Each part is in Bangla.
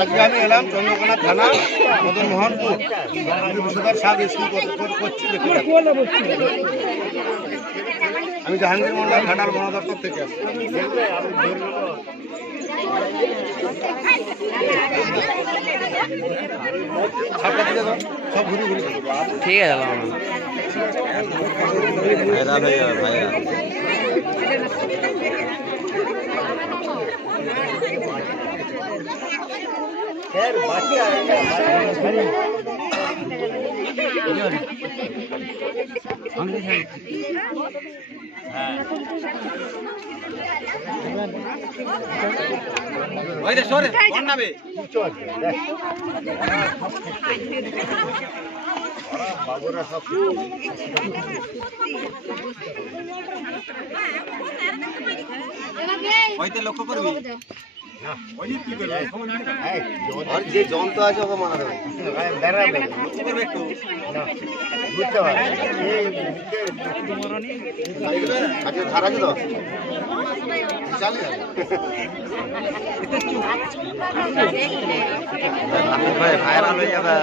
আজকে আমি এলাম চন্দ্রকোনা থানা মদন মোহনপুর বিষধর সাপ রেস্কিউ করছি। আমি জাহাঙ্গীর মন্ডল ঘাটাল বন দপ্তর থেকে আসছি। সব ঘুরে ঘুরে ঠিক আছে লক্ষ্য করবি যে যন্ত্র আছে ওকে মানা দেবে বেড়াবে একটু বুঝতে পারবে আচ্ছা ধার আছে তো ভাইরাল হয়ে যাবে।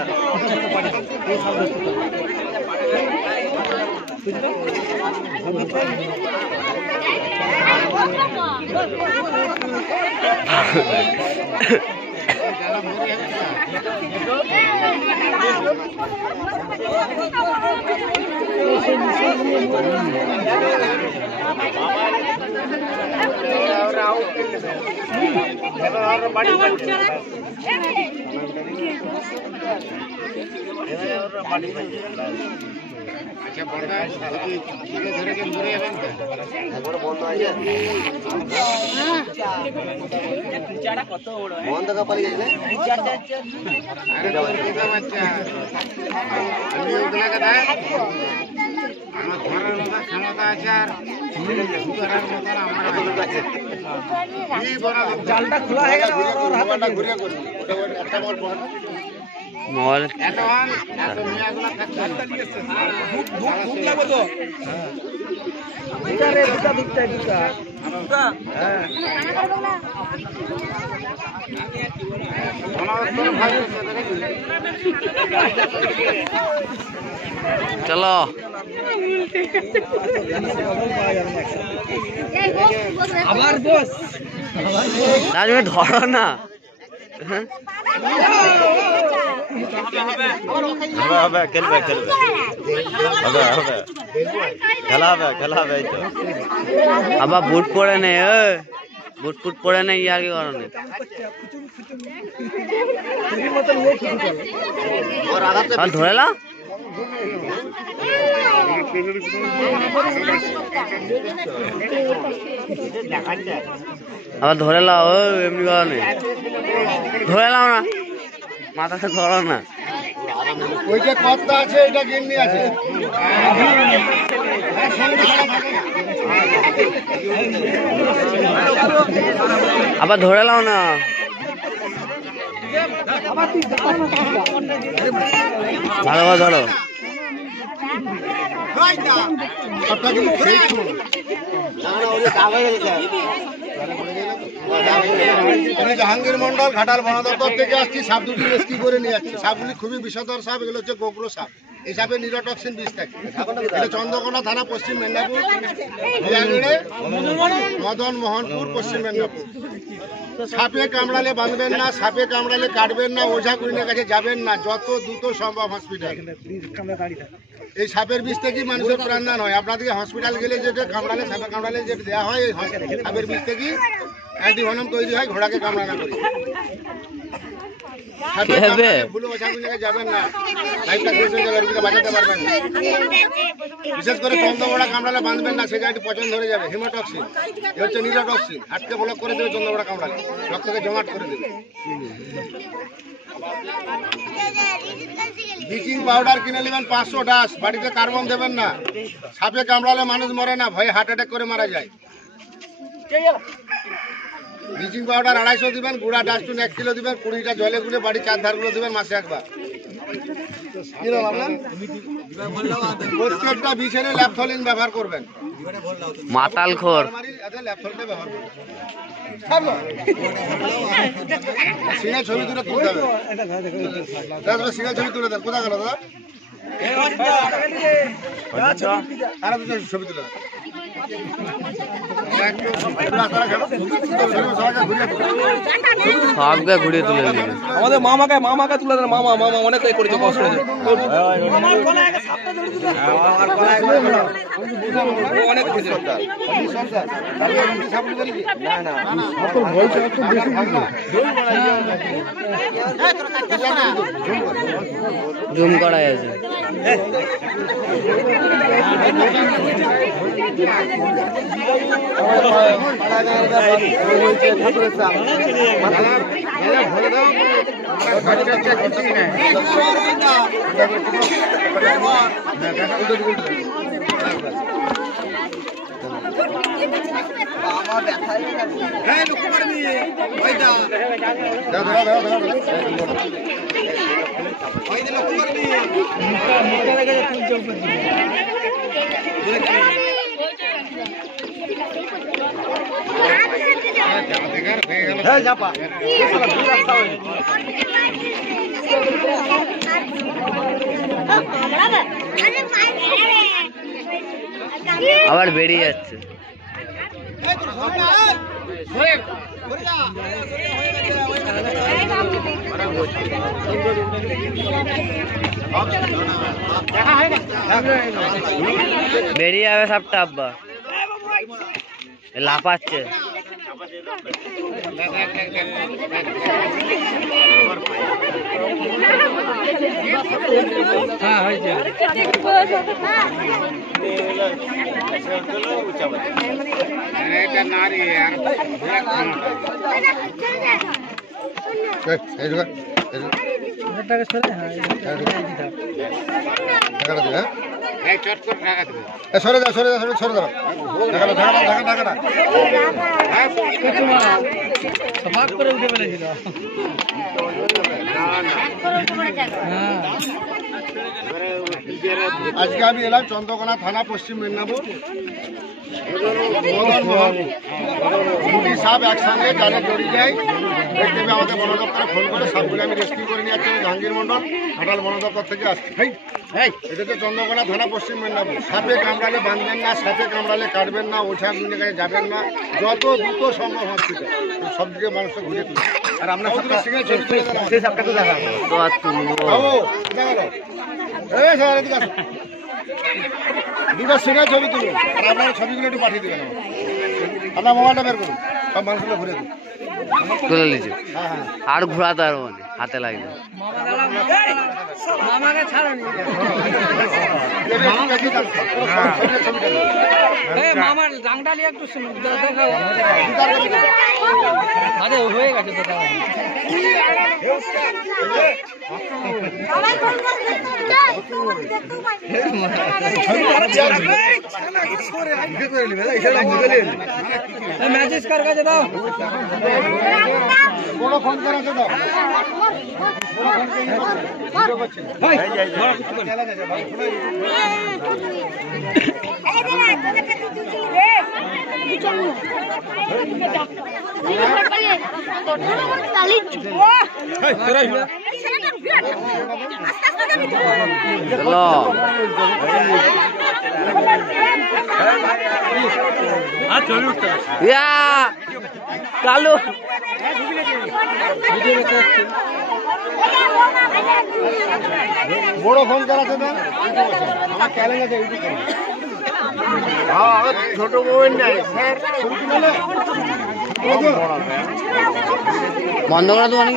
জালটা খোলা হয়ে গেল ঘুরিয়ে করবি মোবাইল চলো আবার বস ধরো না হবে খেলবে খেলবে হবে হবে খেলা হবে খেলা হবে এই তো আবার বুট পরে নেই বুট ফুট পরে নেই আর কি কারণে ধরে নাও আবার ধরে নাও এমনি কারণে ধরে নাও না মাথাতে ধরো না ওই যে কর্তা আছে এটা গিন্নি আছে আবার ধরে নাও না ভালো ভালো ধরো জাহাঙ্গীর মন্ডল ঘাটাল বন দপ্তর থেকে আসছি। সাপ দুটি রেস্কিউ করে নিয়ে যাচ্ছি। সাপগুলি খুবই বিষধর সাপ, এগুলো হচ্ছে গোগ্র সাপ। এই সাপের নিরোটক্সিন বিষ থাকে। এটা চন্দ্রকোনা থানা পশ্চিম মেদিনীপুর, মদন মোহনপুর পশ্চিম মেদিনীপুর। সাপে কামড়ালে বাঁধবেন না, সাপে কামড়ালে কাটবেন না, ওঝা গুলিনের কাছে যাবেন না, যত দ্রুত সম্ভব হসপিটাল। এই সাপের বিষ থেকেই মানুষের প্রাণদান হয়। আপনাদেরকে হসপিটাল গেলে যেটা কামড়ালে সাপে কামড়ালে যেটা দেওয়া হয় এই সাপের বিষ থেকেই অ্যান্টিভেনম তৈরি হয় ঘোড়াকে কামড়ানো করে। যাবেন না, বাঁচাতে পারবেন না। বিশেষ করে চন্দ্রবড়া কামড়ালে বাঁধবেন না, সে জায়গাটি পচন ধরে যাবে। হিমোটক্সিন এ হচ্ছে নিরোটক্সিন, হাটকে ব্লক করে দেবে চন্দ্রবড়া কামড়ালে, রক্তকে জমাট করে দেবে। ব্লিচিং পাউডার কিনে নেবেন 500 ডাস, বাড়িতে কার্বন দেবেন না। সাপে কামড়ালে মানুষ মরে না, ভয়ে হার্ট অ্যাটাক করে মারা যায়। ব্লিচিং পাউডার 250 দিবেন, গুঁড়া ডাস্টুন 1 কিলো দিবেন, 20টা জলে গুলে বাড়ি 4 ধারগুলো দিবেন মাসে একবার। কি নাম আপনার? প্রত্যেকটা বিছানে ল্যাপথলিন ব্যবহার করবেন। মাতাল খোর। ল্যাপথলিনটা ব্যবহার করবেন। ছাড়বো। সিঙ্গেল ছবি তুলে তুলতে হবে। দাদা সিঙ্গেল ছবি তুলে দেন। কোথায় গেল দাদা? আর ছবি তুলে দেন। সবকে ঘুরিয়ে তুলে দিল। আমাদের মামাকে তুলে দেন। মামা অনেক করেছে কষ্ট হয়েছে। অনেক করেছে। জুম করা আছে। আবার বেরিয়ে যাচ্ছে। বেরিয়ে যাবে সবটা আব্বা, লাফাচ্ছে। সরে দাও, সরে দাও, সরে দাও। করে উঠে ফেলেছিল। আজকে আমি এলাম চন্দ্রকোনা থানা, পশ্চিম মেদিনীপুর। দুটি সাপ একসঙ্গে জালে জড়িয়ে যায়। দেখতে পেয়ে আমাদের বন দপ্তরে ফোন করে সাপগুলো আমি রেস্কিউ করে নিয়ে আসছি। জাহাঙ্গীর মন্ডল ঘাটাল বন দপ্তর থেকে আসছি। এটা তো চন্দ্রকোনা থানা, পশ্চিম মেদিনীপুর। সাপে কামড়ালে বাঁধবেন না, সাপে কামড়ালে কাটবেন না, ওঝা গুলির কাছে যাবেন না, যত দ্রুত সম্ভব হসপিটাল। সব দিকে মানুষকে ঘুরে তুলে। আর আপনার সাথে সিঙ্গেল ছবি তুলে দেন। সেই সাপটা তো দেখাবো। দুটো সিঙ্গেল ছবি তুলুন, আর আপনার ছবিগুলো একটু পাঠিয়ে দেবেন। আপনার মোবাইলটা বের করুন, সব মানুষগুলো ঘুরে দিন। তুলে নিচ্ছে। আর ঘোরাতে পারবো না, হাতে লাগবে। মামাকে ছাড়ুন। মামার জাংটা নিয়ে একটু দেখাও। আরে হয়ে গেছে তো। ম্যাচেস কার কাছে দাও। কোনো ফোন করা দাও। কালু বড় ফোন করাতে দেন। আমার চ্যালেঞ্জ আছে, ছোট মোবাইল নাই স্যার। বন্ধ করা তো অনেক।